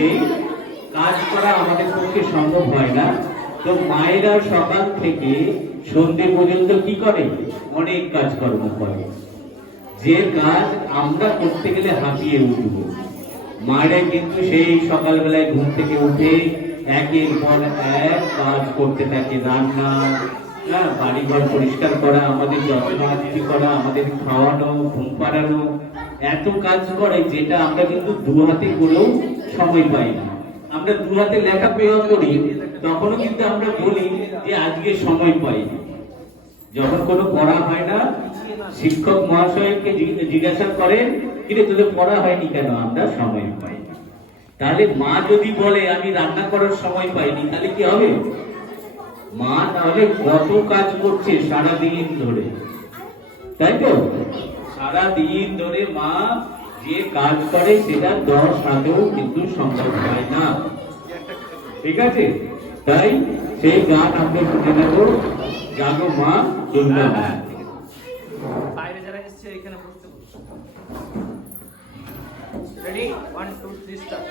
এসে কাজ করা আমাদের পক্ষে সম্ভব হয় না। তো মায়েরা সকাল থেকে সন্ধ্যে পর্যন্ত কি করে? অনেক কাজকর্ম করে, যে কাজ আমরা করতে গেলে হাঁপিয়ে উঠব। মায়েরা কিন্তু সেই সকালবেলায় ঘুম থেকে উঠে একের পর এক কাজ করতে থাকে। রান্না, বাড়িঘর পরিষ্কার করা, আমাদের যত্ন আত্তি করা, আমাদের খাওয়ানো, ঘুম পাড়ানো, এত কাজ করে যেটা আমরা কিন্তু দু হাতে করেও সময় পাই না। আমরা দু হাতে লেখা পেয়ে করি, তখনও কিন্তু আমরা বলি যে আজকে সময় পাই না। যখন কোনো পড়া হয় না, শিক্ষক মহাশয়কে জিজ্ঞাসা করেন, কিন্তু তোদের পড়া হয়নি কেন? আমরা সময় পাই না। তাহলে মা যদি বলে আমি রান্না করার সময় পাইনি, তাহলে কি হবে? মা তাহলে কত কাজ করছে সারাদিন ধরে, তাই তো? সারাদিন ধরে মা যে কাজ করে সেটা 10 হাতেও কিন্তু সম্ভব হয় না। ঠিক আছে? তাই সেই গান আমরা শুনে নেব, জাগো মা দুর্গা মা। বাইরে যারা এসেছে এখানে বসতে বসতে। Ready 1 2 3 start.